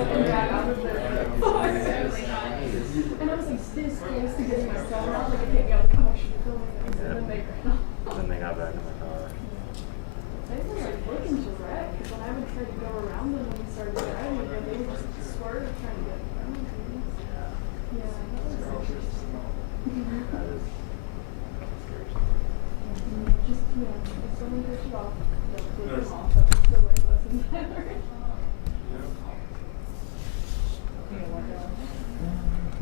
out of there. And I was like, this close to getting my phone out, like, I can't be on the car, I should film it. And then they ran off. Then they got back in the car. They were like looking to wreck, because when I would try to go around them when we started driving, but they would just swerve trying to get in front of me. Yeah, that was interesting. That is Just, if someone pushed it off, they'll flip them off. That was the way lessons I learned.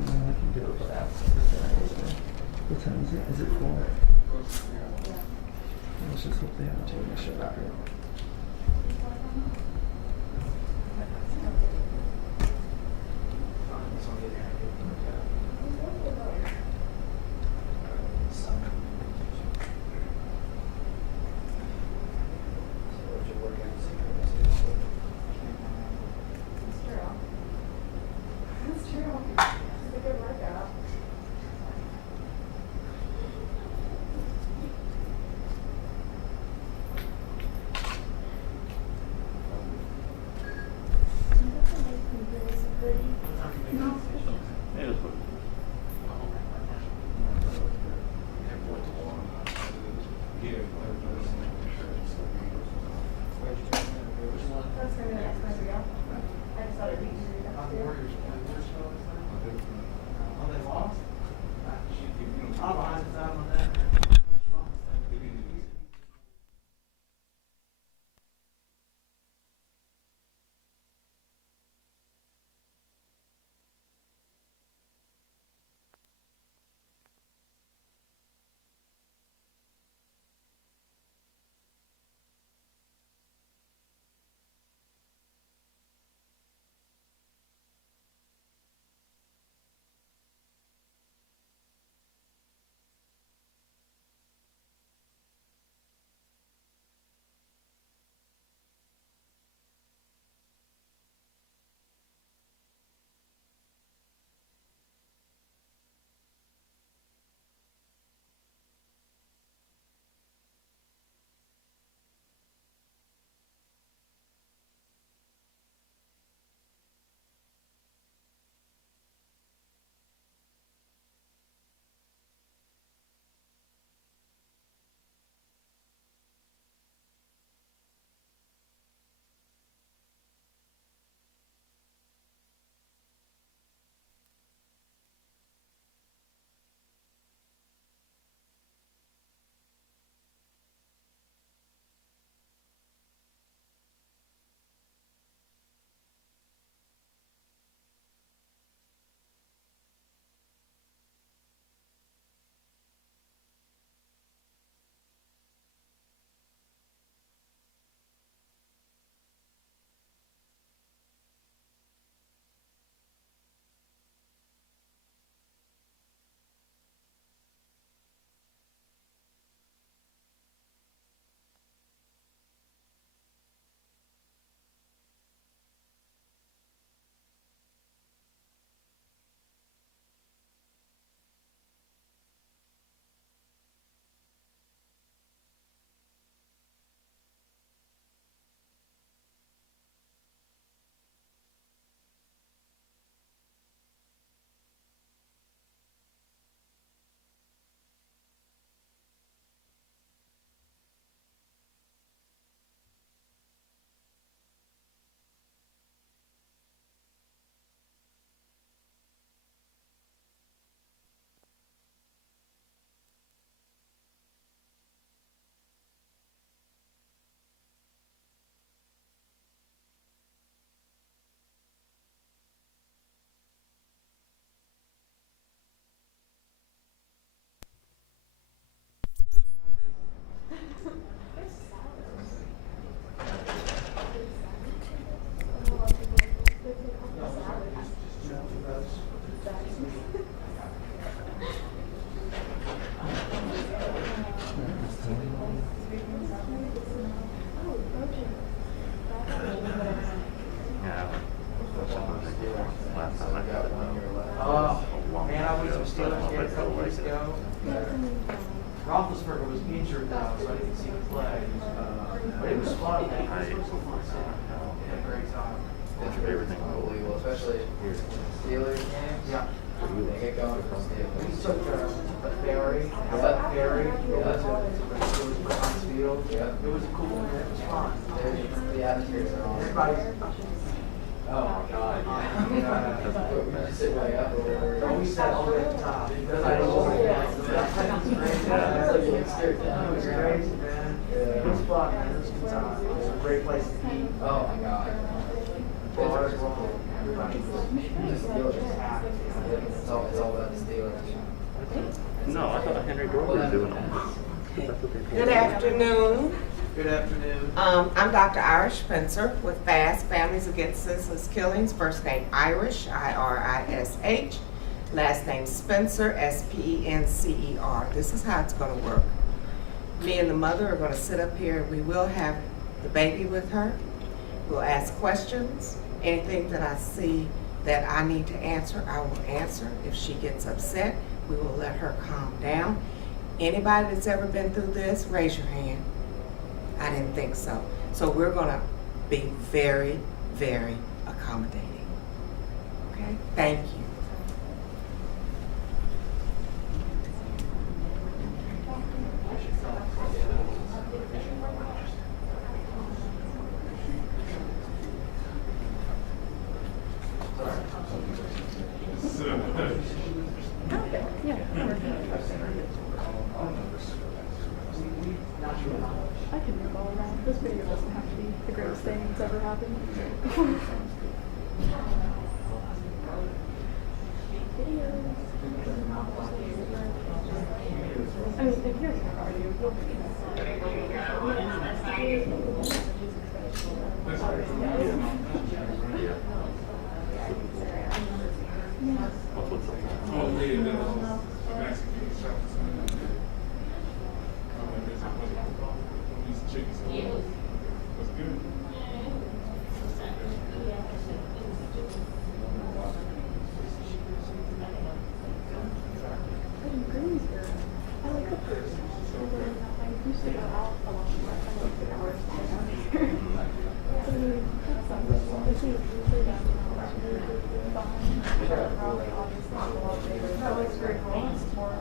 I can do it fast. What time is it? Is it 4? Let's just hope they haven't taken the shit out here. That's true. It's a good workout. That's gonna be the next time we go. I just thought it'd be easier to have to. Oh, they lost? I'll buy it out on that. Roethlisberger was injured now, so I didn't see him play. But it was fun, man. It was so fun. Yeah, great time. What's your favorite thing about goalie was? Steelers games? Yeah. They get going from We Steelers. took the ferry, that ferry, it was on field. Yeah. It was cool, man. It was fun. The atmospheres are on. Everybody's, Oh my god, yeah. We just sit way up or we sat all the way at the top. Because I was It was crazy. It was crazy, man. It was fun, man. It was a good time. It was a great place to eat. Oh my god. Bars were full. Everybody was Just Steelers. happy. It's all about the Steelers. No, I thought Henry Dorr was doing it. Good afternoon. Good afternoon. I'm Dr. Irish Spencer with FAST, Families Against Senseless Killings. First name Irish, I-R-I-S-H. Last name Spencer, S-P-E-N-C-E-R. This is how it's going to work. Me and the mother are going to sit up here. We will have the baby with her. We'll ask questions. Anything that I see that I need to answer, I will answer. If she gets upset, we will let her calm down. Anybody that's ever been through this, raise your hand. I didn't think so. So we're gonna be very, very accommodating. Okay? Thank you. Yeah. I can move all around. This video doesn't have to be the greatest thing that's ever happened. I mean, if you're cardio, you'll in Greensboro, I like the person. I used to go out a lot more. I like the hours down here. I mean, that's something. If you usually down to probably obviously a lot bigger. That was very cool. It's more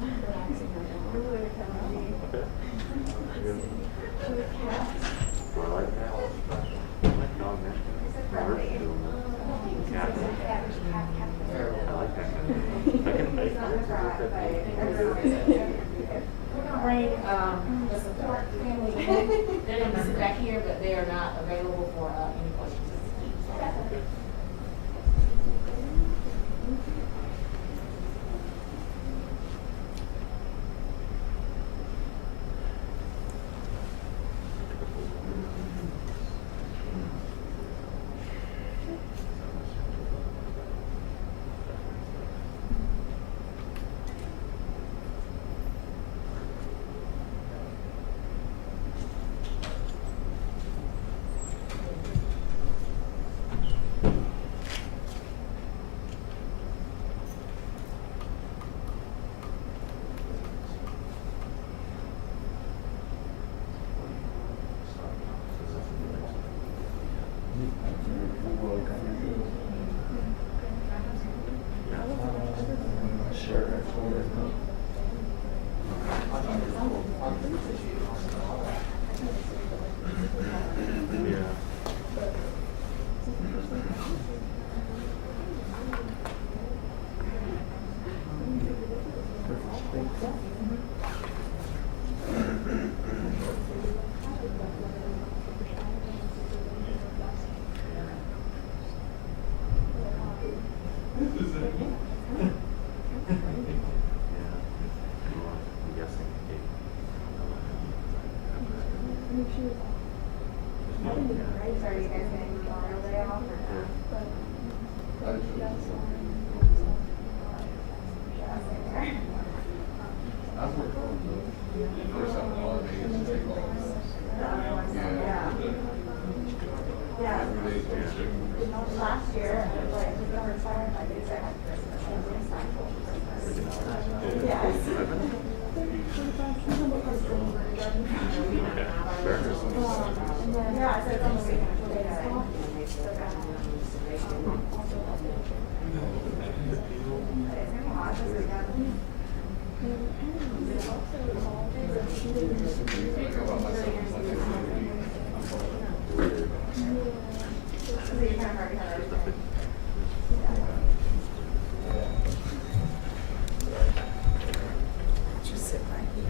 relaxing right now. We're really kind of be. With cats. I like that. I like dog man. My wrist is doing that. Cat. I like that. I can make Bring the support family in. They're going to sit back here, but they are not available for any questions. already heard Just a everything. Just sit right here.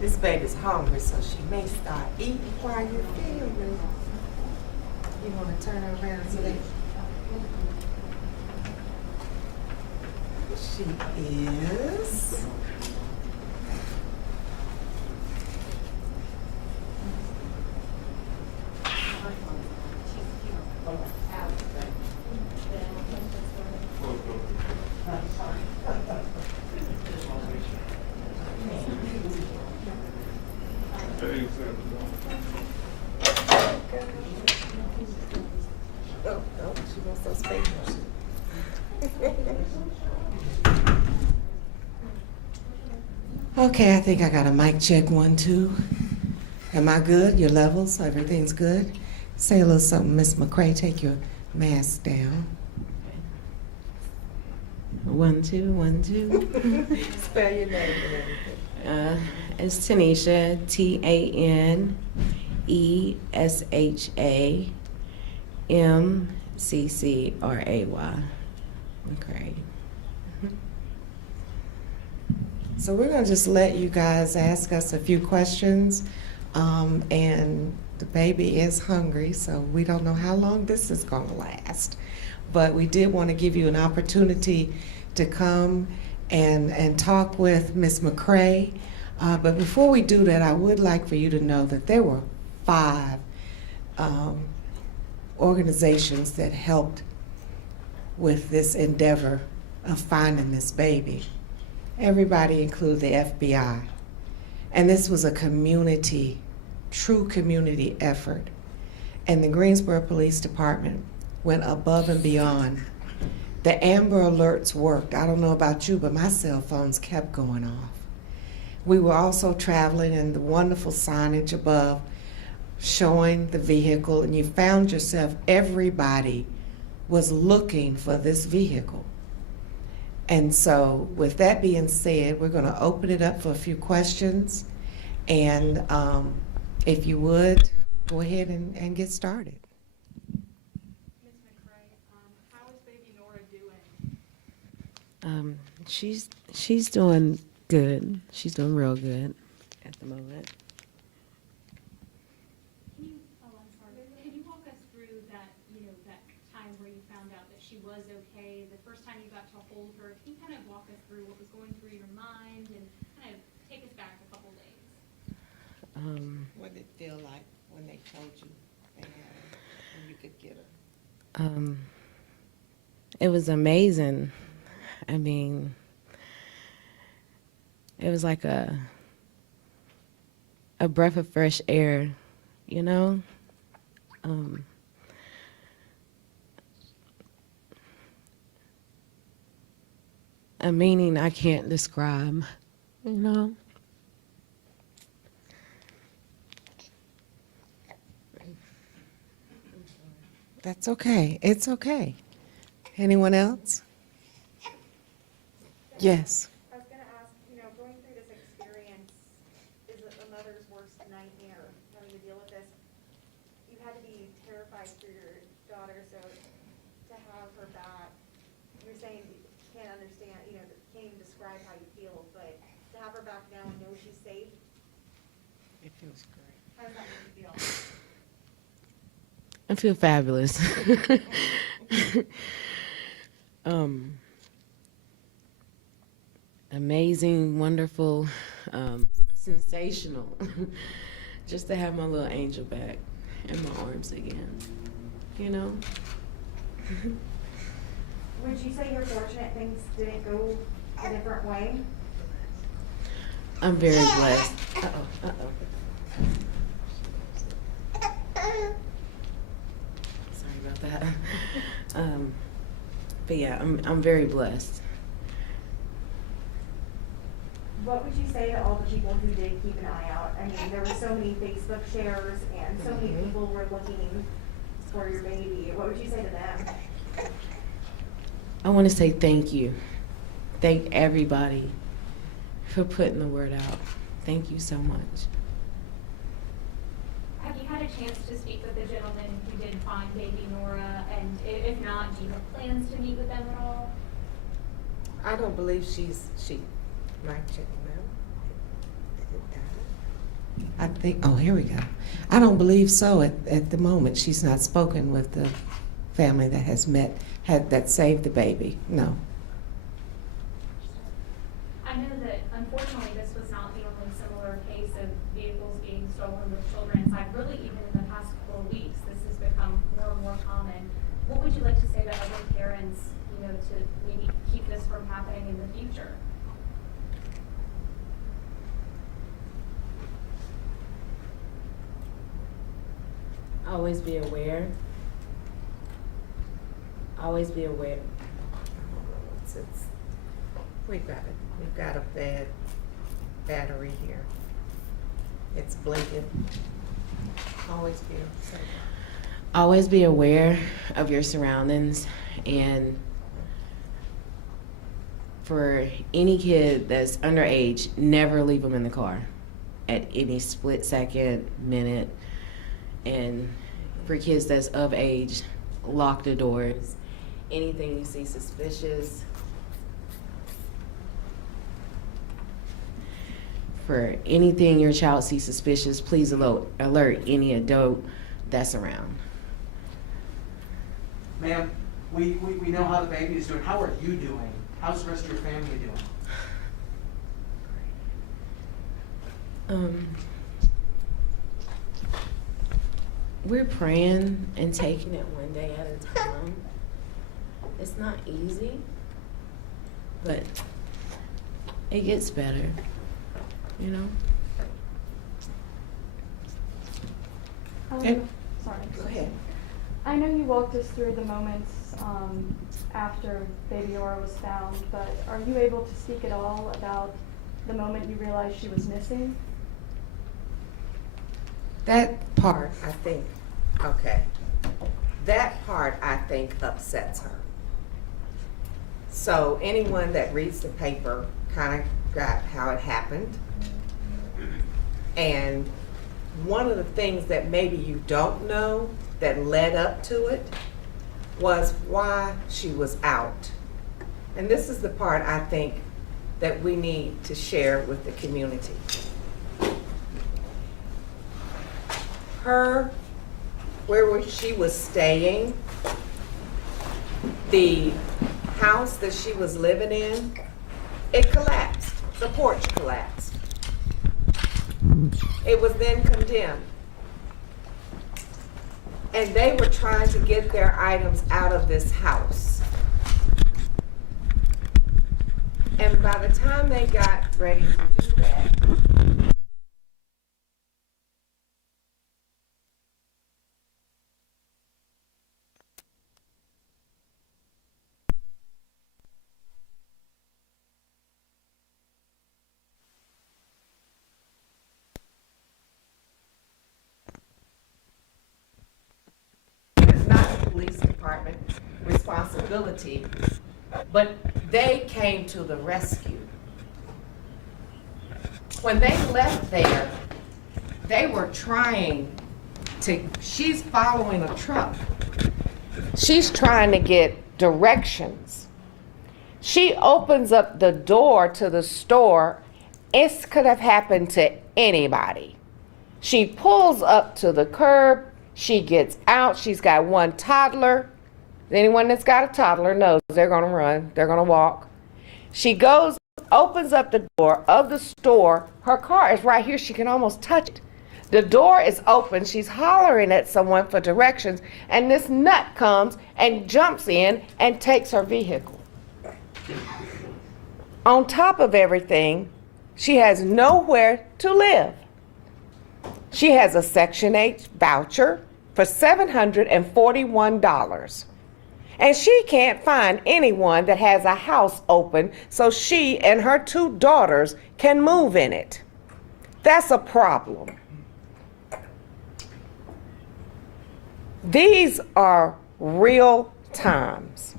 This baby's hungry, so she may start eating while you feel it. You want to turn her around so that she is. Oh, no, she wants those fingers. Okay, I think I got a mic check 1, 2. Am I good? Your levels? Everything's good? Say a little something, Miss McCrae. Take your mask down. 1, 2, 1, 2. Spell your name and everything. It's Tanisha, TANESHA MCCRAY. Okay. So we're going to just let you guys ask us a few questions. And the baby is hungry, so we don't know how long this is going to last. But we did want to give you an opportunity to come and talk with Ms. McCrae. But before we do that, I would like for you to know that there were 5 organizations that helped with this endeavor of finding this baby. Everybody included the FBI. And this was a community, true community effort. And the Greensboro Police Department went above and beyond. The Amber Alerts worked. I don't know about you, but my cell phones kept going off. We were also traveling in the wonderful signage above showing the vehicle, and you found yourself, everybody was looking for this vehicle. And so with that being said, we're going to open it up for a few questions. And if you would, go ahead and get started. Ms. McCrae, how is baby Nora doing? She's doing good. She's doing real good at the moment. Can you, oh, I'm sorry. Can you walk us through that, that time where you found out that she was okay, the first time you got to hold her? Can you kind of walk us through what was going through your mind and kind of take us back a couple days? What did it feel like when they told you they had her and you could get her? It was amazing. I mean, it was like a breath of fresh air, you know? A meaning I can't describe, you know? That's okay. It's okay. Anyone else? Yes. I was going to ask, going through this experience, is it a mother's worst nightmare having to deal with this? You had to be terrified for your daughter, so to have her back, you're saying you can't understand, can't even describe how you feel, but to have her back now and know she's safe, It feels great. how does that make you feel? I feel fabulous. Amazing, wonderful, sensational. Just to have my little angel back in my arms again, you know? Would you say you're fortunate things didn't go a different way? I'm very blessed. Sorry about that. But yeah, I'm very blessed. What would you say to all the people who did keep an eye out? I mean, there were so many Facebook shares and so many people were looking for your baby. What would you say to them? I want to say thank you. Thank everybody for putting the word out. Thank you so much. Have you had a chance to speak with the gentleman who did find baby Nora? And if not, do you have plans to meet with them at all? I don't believe she might check them out. I think, oh, here we go. I don't believe so at the moment. She's not spoken with the family that has that saved the baby, no. I know that unfortunately this was not the only similar case of vehicles being stolen with children inside. Really, even in the past couple of weeks, this has become more and more common. What would you like to say to other parents, to maybe keep this from happening in the future? Always be aware. Always be aware. We've got a bad battery here. It's blinking. Always be aware. Always be aware of your surroundings, and for any kid that's underage, never leave them in the car at any split second, minute. And for kids that's of age, lock the doors. Anything you see suspicious, for anything your child sees suspicious, please alert any adult that's around. Ma'am, we know how the baby is doing. How are you doing? How's the rest of your family doing? We're praying and taking it one day at a time. It's not easy, but it gets better, Okay. Sorry. Go ahead. I know you walked us through the moments after baby Nora was found, but are you able to speak at all about the moment you realized she was missing? That part, I think, okay. That part, I think, upsets her. So anyone that reads the paper kind of got how it happened. And one of the things that maybe you don't know that led up to it was why she was out. And this is the part I think that we need to share with the community. Where she was staying, the house that she was living in, it collapsed. The porch collapsed. It was then condemned. And they were trying to get their items out of this house. And by the time they got ready to do that, it's not the police department responsibility, but they came to the rescue. When they left there, they were trying to, she's following a truck. She's trying to get directions. She opens up the door to the store. It could have happened to anybody. She pulls up to the curb. She gets out. She's got one toddler. Anyone that's got a toddler knows they're going to run. They're going to walk. She goes, opens up the door of the store. Her car is right here. She can almost touch it. The door is open. She's hollering at someone for directions, and this nut comes and jumps in and takes her vehicle. On top of everything, she has nowhere to live. She has a Section 8 voucher for $741. And she can't find anyone that has a house open so she and her two daughters can move in it. That's a problem. These are real times.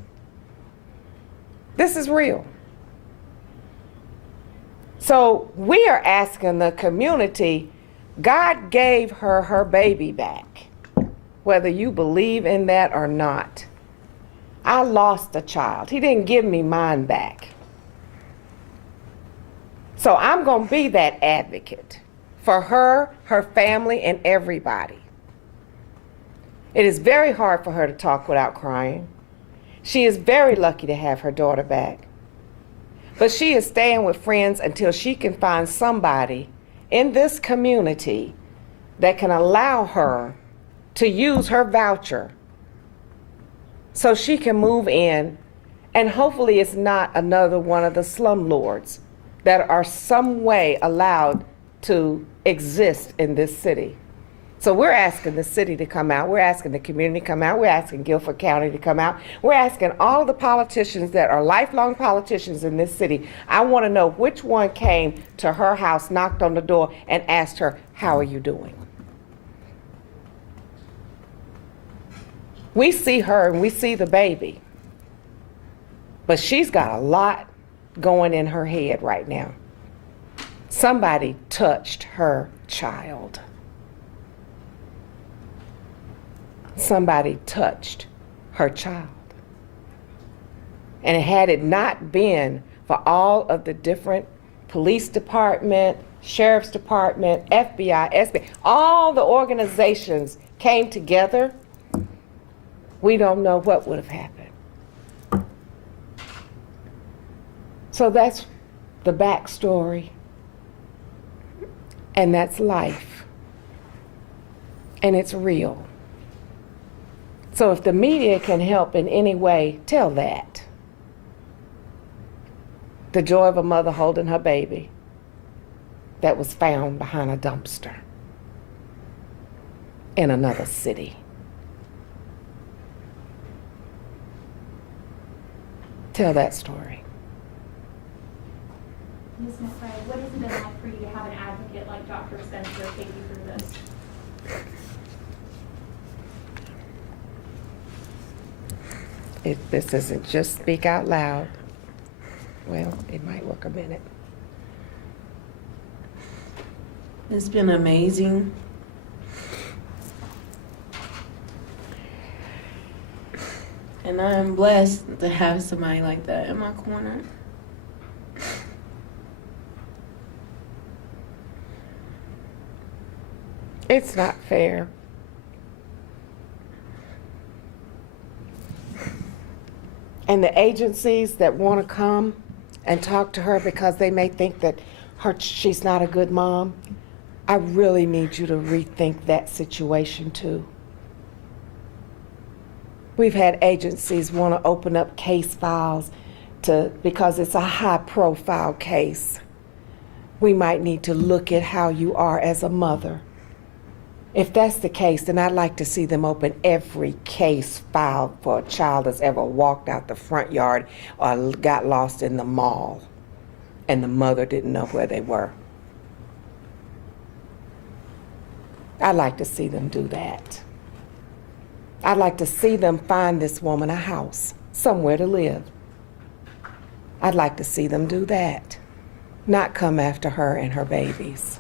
This is real. So we are asking the community, God gave her her baby back, whether you believe in that or not. I lost a child. He didn't give me mine back. So I'm going to be that advocate for her, her family, and everybody. It is very hard for her to talk without crying. She is very lucky to have her daughter back. But she is staying with friends until she can find somebody in this community that can allow her to use her voucher so she can move in, and hopefully it's not another one of the slumlords that are some way allowed to exist in this city. So we're asking the city to come out, we're asking the community to come out, we're asking Guilford County to come out, we're asking all the politicians that are lifelong politicians in this city. I want to know which one came to her house, knocked on the door, and asked her, how are you doing? We see her and we see the baby, but she's got a lot going in her head right now. Somebody touched her child. Somebody touched her child. And had it not been for all of the different police department, sheriff's department, FBI, SB, all the organizations came together, we don't know what would have happened. So that's the backstory, and that's life, and it's real. So if the media can help in any way, tell that. The joy of a mother holding her baby that was found behind a dumpster in another city. Tell that story. Ms. McRae, what has it been like for you to have an advocate like Dr. Spencer take you through this? This isn't just speak out loud. Well, it might work a minute. It's been amazing. And I am blessed to have somebody like that in my corner. It's not fair. And the agencies that want to come and talk to her because they may think that she's not a good mom, I really need you to rethink that situation too. We've had agencies want to open up case files because it's a high-profile case. We might need to look at how you are as a mother. If that's the case, then I'd like to see them open every case filed for a child that's ever walked out the front yard or got lost in the mall and the mother didn't know where they were. I'd like to see them do that. I'd like to see them find this woman a house, somewhere to live. I'd like to see them do that, not come after her and her babies.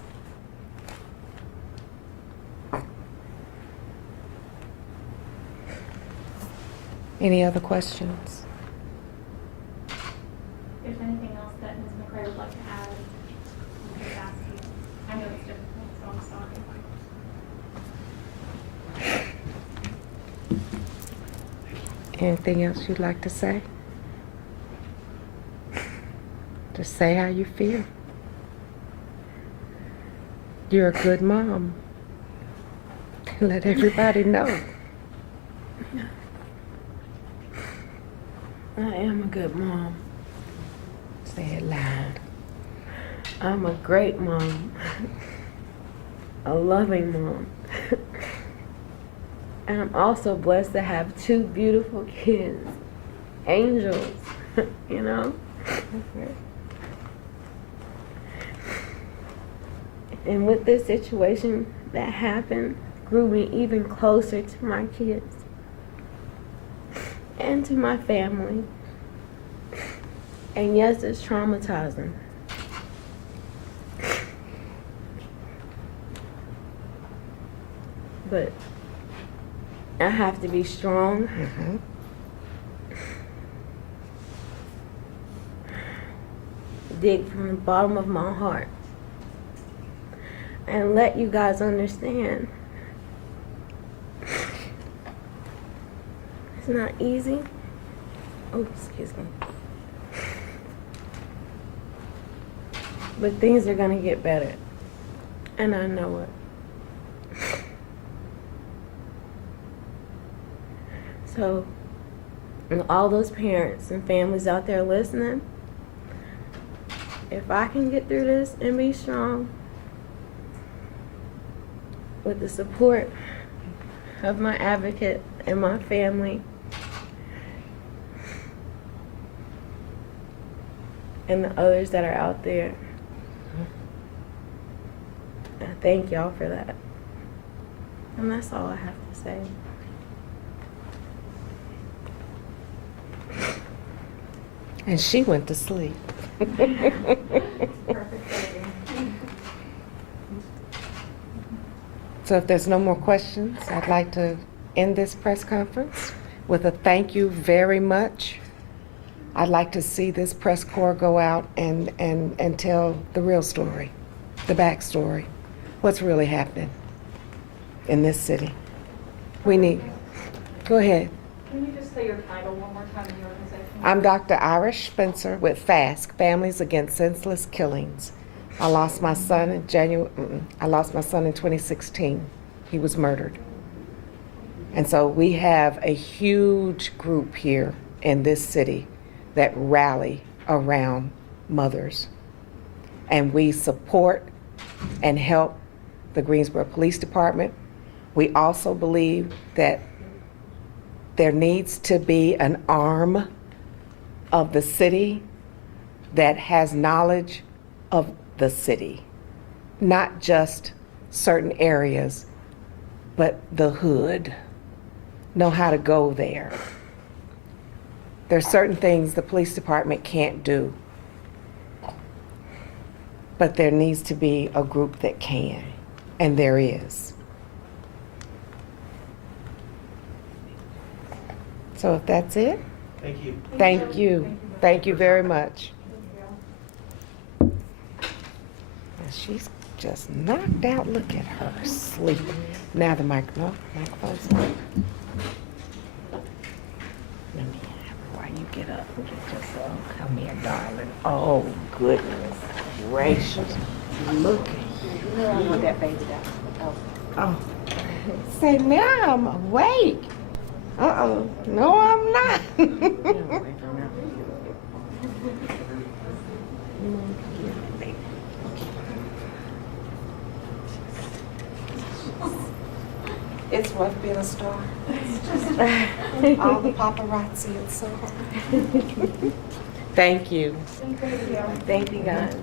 Any other questions? If there's anything else that Ms. McRae would like to add, I'm just asking. I know it's difficult, so I'm sorry. Anything else you'd like to say? Just say how you feel. You're a good mom. Let everybody know. I am a good mom. Say it loud. I'm a great mom. A loving mom. And I'm also blessed to have two beautiful kids. Angels, you know? And with this situation that happened, grew me even closer to my kids and to my family. And yes, it's traumatizing. but I have to be strong. Mhm. Dig from the bottom of my heart and let you guys understand it's not easy. Oh, excuse me. But things are gonna get better, and I know it. So, and all those parents and families out there listening, if I can get through this and be strong with the support of my advocate and my family and the others that are out there, I thank y'all for that. And that's all I have to say. And she went to sleep. So if there's no more questions, I'd like to end this press conference with a thank you very much. I'd like to see this press corps go out and tell the real story, the backstory, what's really happening in this city. We need, go ahead. Can you just say your title one more time in your organization? I'm Dr. Irish Spencer with FASC, Families Against Senseless Killings. I lost my son in 2016. He was murdered. And so we have a huge group here in this city that rally around mothers. And we support and help the Greensboro Police Department. We also believe that there needs to be an arm of the city that has knowledge of the city, not just certain areas, but the hood, know how to go there. There's certain things the police department can't do, but there needs to be a group that can, and there is. So if that's it, Thank you. thank you. Thank you very much. And she's just knocked out. Look at her sleeping. Now the microphone's on. Let me have her while you get up. Get yourself. Come here, darling. Oh, goodness gracious. Look at you. I want that faded out. Oh. Say, now I'm awake. Uh-oh. No, I'm not. It's rough being a star. All the paparazzi, it's so hard. Thank you. Thank you guys.